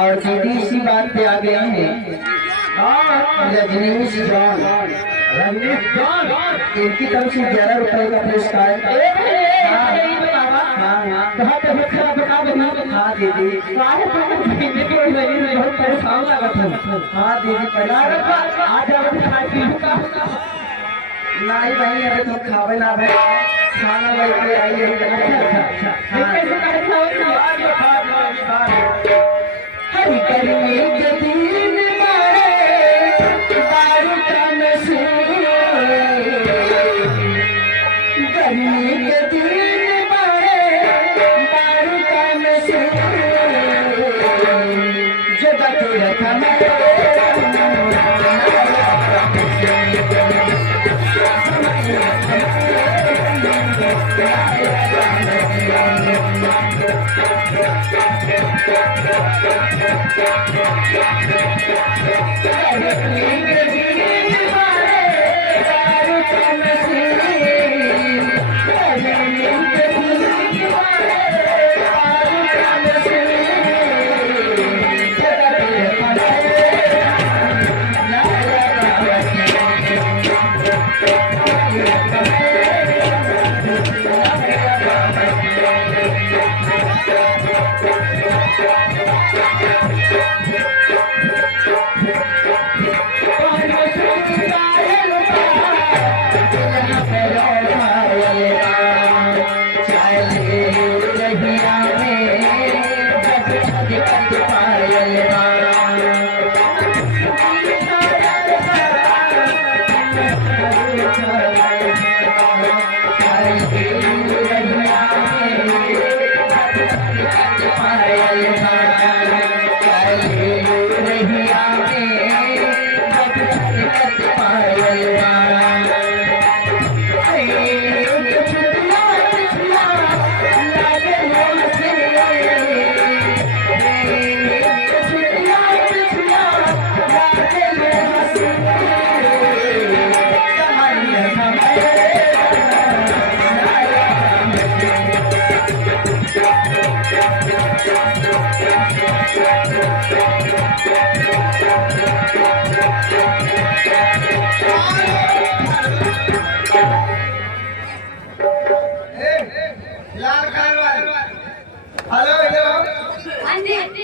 और सीधी सी बात पे आ गया है रजनीश जॉन इनकी तरफ से 11 रुपए का पुरस्कार। हाँ दीदी बहुत परेशान लगा था। हाँ दीदी नहीं भाई अरे तुम खावे ना भाई खाना भाई पे आई गर्मी के दिन दारू का नशे गर्मी के दिन दारू का नशे जो बचे रखा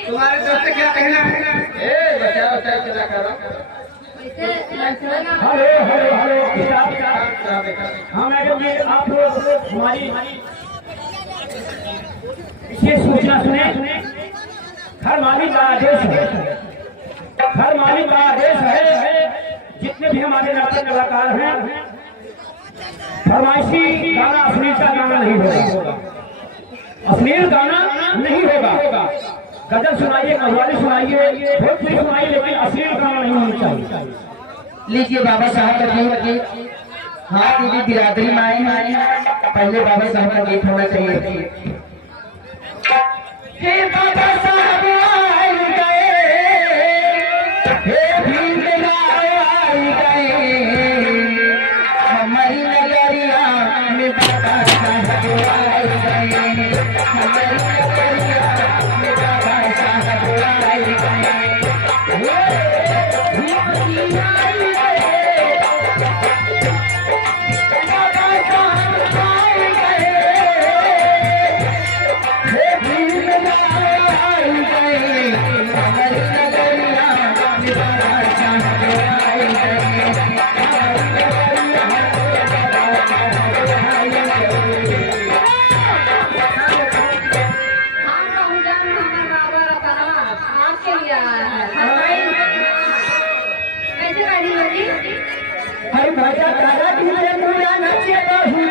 तुम्हारे दोस्त क्या कहना है? हेलो हेलो हेलो हाँ मैडम जी आप लोग हमारी विशेष सूचना सुने। हर मालिक का आदेश है, हर मालिक का आदेश है जितने भी हमारे नाटक कलाकार हैं फरमाइशी गाना अश्लीलता गाना नहीं होगा, अश्लील गाना नहीं होगा। गजल सुनाइए, कव्वाली सुनाइए, भोजपुरी सुनाइए, लेकिन अश्लील गाना नहीं होना चाहिए। लीजिए बाबा साहब हाँ दीदी बिरादरी में आए हैं, पहले बाबा साहब का गीत होना चाहिए। हे बाबा साहब आए गए, हे भीम आए गए, हमारी नगरिया में बाबा साहब आए गए, हमारी नगरिया में बाबा साहब आए गए। हर भाषा तारा तुझे पूरा नचे बहु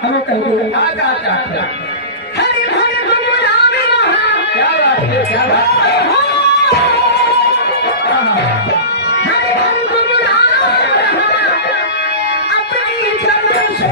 हमें कहीं हरि भर गुमराम क्या बात है, क्या बात है। हरि भर गुमराम अपनी चरण से